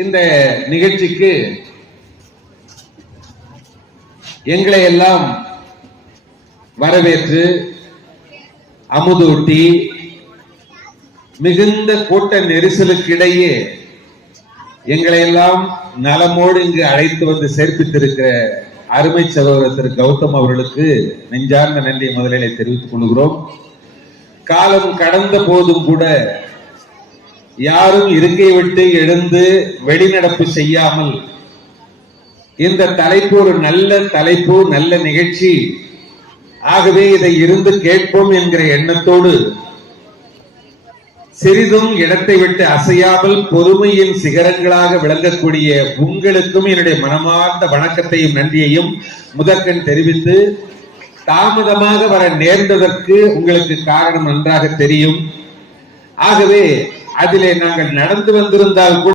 இந்த நிகழ்ச்சிக்கு எங்களை எல்லாம் வரவேற்று அமுதூட்டி மிகுந்த கூட்ட நெரிசலுக்கு இடையே எங்களை எல்லாம் நலமோடு இங்கு அழைத்து வந்து சேர்ப்பித்திருக்கிற அருமை சகோதரர் திரு கௌதம் அவர்களுக்கு நெஞ்சார்ந்த நன்றியை முதலில் தெரிவித்துக் கொள்கிறோம். காலம் கடந்த போதும் கூட யாரும் இருக்கை விட்டு எழுந்து வெளிநடப்பு செய்யாமல் இந்த தலைப்பு ஒரு நல்ல தலைப்பு, நல்ல நிகழ்ச்சி, ஆகவே இதை இருந்து கேட்போம் என்கிற எண்ணத்தோடு சிறிதும் இடத்தை விட்டு அசையாமல் பொறுமையின் சிகரங்களாக விளங்கக்கூடிய உங்களுக்கும் என்னுடைய மனமார்ந்த வணக்கத்தையும் நன்றியையும் முதற்கண் தெரிவித்து, தாமதமாக வர நேர்ந்ததற்கு உங்களுக்கு காரணம் நன்றாக தெரியும். ஆகவே அதிலே நாங்கள் நடந்து வந்திருந்தால் கூட